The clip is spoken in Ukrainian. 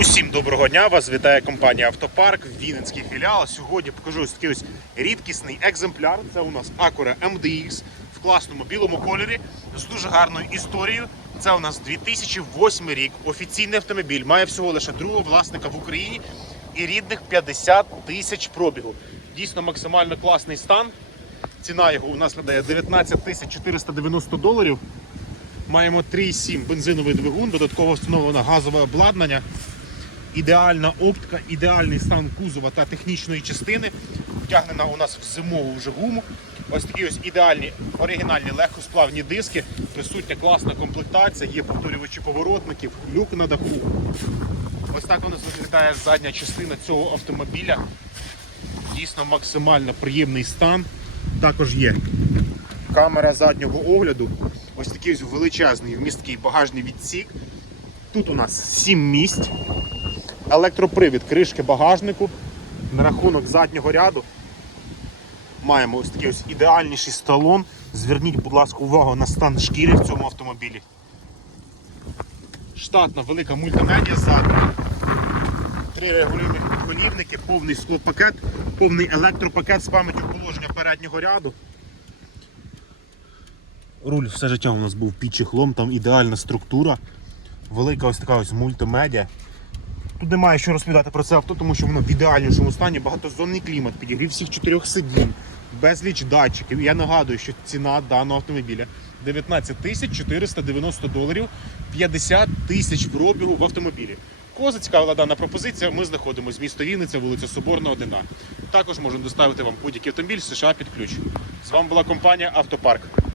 Усім доброго дня! Вас вітає компанія Автопарк, Вінницький філіал. Сьогодні покажу ось такий ось рідкісний екземпляр. Це у нас Acura MDX в класному білому кольорі з дуже гарною історією. Це у нас 2008 рік. Офіційний автомобіль має всього лише другого власника в Україні і рідних 50 тисяч пробігу. Дійсно максимально класний стан. Ціна його у нас складає 19 тисяч 490 доларів. Маємо 3,7 бензиновий двигун, додатково встановлено газове обладнання, ідеальна оптика, ідеальний стан кузова та технічної частини. Втягнена у нас в зимову вже гуму. Ось такі ось ідеальні оригінальні легкосплавні диски. Присутня класна комплектація, є повторювачі поворотників, люк на даху. Ось так у нас виглядає задня частина цього автомобіля. Дійсно максимально приємний стан. Також є камера заднього огляду. Ось такий ось величезний вмісткий багажний відсік. Тут у нас 7 місць. Електропривід кришки багажнику. На рахунок заднього ряду маємо ось такий ось ідеальніший сталон. Зверніть, будь ласка, увагу на стан шкіри в цьому автомобілі. Штатна велика мультимедіа ззаду. Три регулювальні підголівники, повний склопакет, повний електропакет з пам'яттю положення переднього ряду. Руль все життя у нас був під чехлом, там ідеальна структура, велика ось така ось мультимедіа. Тут немає що розповідати про це авто, тому що воно в ідеальнішому стані, багатозонний клімат, підігрів всіх чотирьох сидінь, безліч датчиків. Я нагадую, що ціна даного автомобіля 19 тисяч 490 доларів, 50 тисяч пробігу в автомобілі. Кого зацікавила дана пропозиція, ми знаходимося місто Вінниця, вулиця Соборна, 1. Також можемо доставити вам будь-який автомобіль з США під ключ. З вами була компанія Автопарк.